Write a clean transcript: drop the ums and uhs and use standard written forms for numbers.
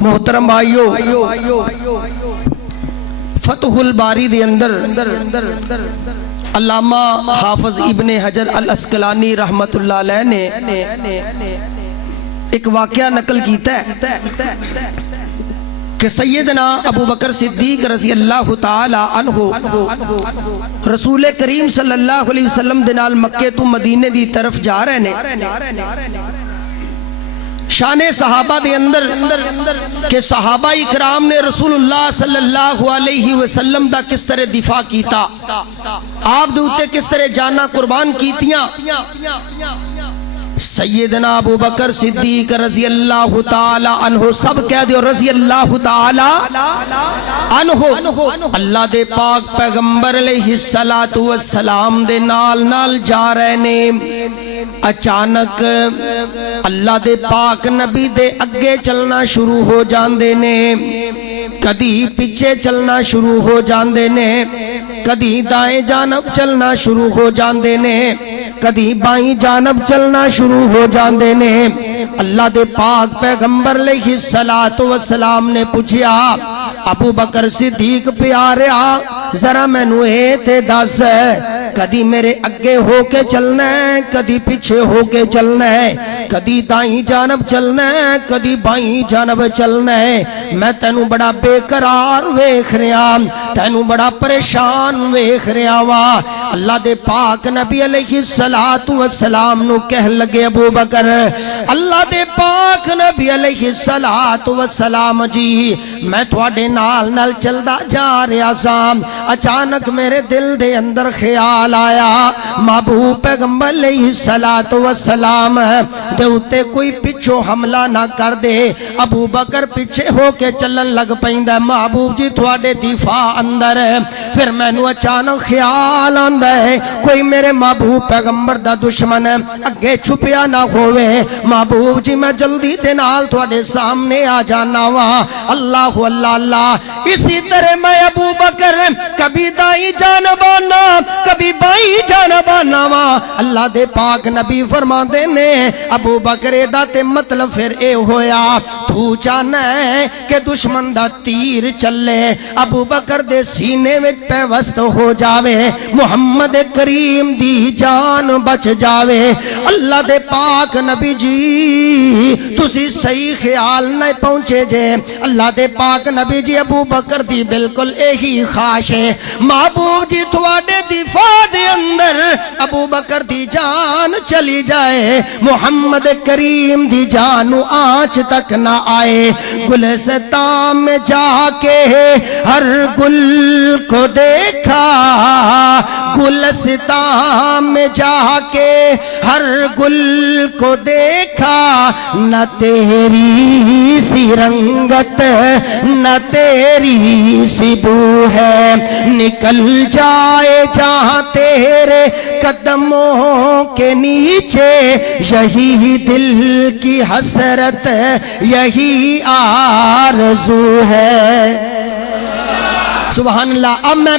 محترم بھائیو، فتح الباری دے اندر علامہ حافظ ابن حجر الاسقلانی رحمت اللہ علیہ نے ایک واقعہ نقل کیتا ہے کہ سیدنا ابو بکر صدیق رضی اللہ تعالی عنہ رسول کریم صلی اللہ علیہ وسلم دے نال مکے تو مدینے دی طرف جا رہے نے۔ شان صحابہ دے اندر کہ صحابہ اکرام نے رسول اللہ صلی اللہ علیہ وسلم دا کس طرح دفاع کیتا، آپ دوتے کس طرح جانا قربان کیتیاں۔ سیدنا ابو بکر صدیق رضی اللہ تعالی عنہ، سب کہہ دیو رضی اللہ تعالی عنہ، اللہ دے پاک پیغمبر علیہ السلام دے نال جا رہے نے۔ اچانک اللہ دے پاک نبی دے اگے چلنا شروع ہو جاندے نے، کدی پیچھے چلنا شروع ہو جاندے نے، کدی دائیں جانب چلنا شروع ہو جاندے نے، کدی بائیں جانب چلنا شروع ہو جاندے نے۔ اللہ دے پاک پیغمبر علیہ السلام نے پوچھیا، ابو بکر صدیق پیاریا ذرا مینوں اے تے دس، کدی میرے اگے ہو کے چلنا ہے، کدی پیچھے ہو کے چلنا ہے، کدی دائیں جانب چلنا ہے، کدی بائیں جانب چلنا ہے؟ میں تینوں بڑا بے قرار ویکھ رہا، تینوں بڑا پریشان ویکھ رہا وا۔ اللہ دے پاک نبی علیہ السلام نو کہہ لگے، ابو بکر اللہ دے پاک نبی علیہ السلام جی میں تواڈے نال چلدا جا رہا سا، اچانک میرے دل دے اندر خیال آیا محبوب پیغمبر علیہ السلام دے اتے کوئی پچھو حملہ نہ کر دے۔ ابو بکر پیچھے ہو کے چلن لگ پیندا، محبوب جی تواڈے دفاع اندر ہے۔ پھر مینوں اچانک خیال آندا ہے کوئی میرے محبوب پیغمبر دا دشمن اگے چھپیا نہ ہوئے، محبوب جی میں جلدی دے نال تواڈے سامنے آ جانا وا۔ اللہ اللہ اللہ، اسی طرح میں ابو بکر کبھی دائیں جانب آنا کبھی بائیں جانب آنا وا۔ اللہ دے پاک نبی فرماندے نے، ابو بکر دا تے مطلب پھر اے ہویا تو چاہنا ہے کہ دشمن دا تیر چلے ابو بکر دے سینے وچ پیوست ہو جاوے، محمد کریم دی جان بچ جاوے۔ اللہ دے پاک نبی جی تسی صحیح خیال نہ پہنچے جے، اللہ دے پاک نبی جی ابو بکر دی بالکل یہی خواہش ہے، محبوب جی تواڈے دفاع دے اندر ابو بکر دی جان چلی جائے، محمد کریم دی جان آنچ تک نہ آئے۔ گلستان میں جا کے ہر گل کو دیکھا، گلستان میں جا کے ہر گل کو دیکھا، نہ تیری سی رنگت نہ تیری سی بو ہے، نکل جائے جہاں تیرے قدموں کے نیچے، یہی دل کی حسرت یہی آرزو ہے۔ سبحان اللہ۔ اب میں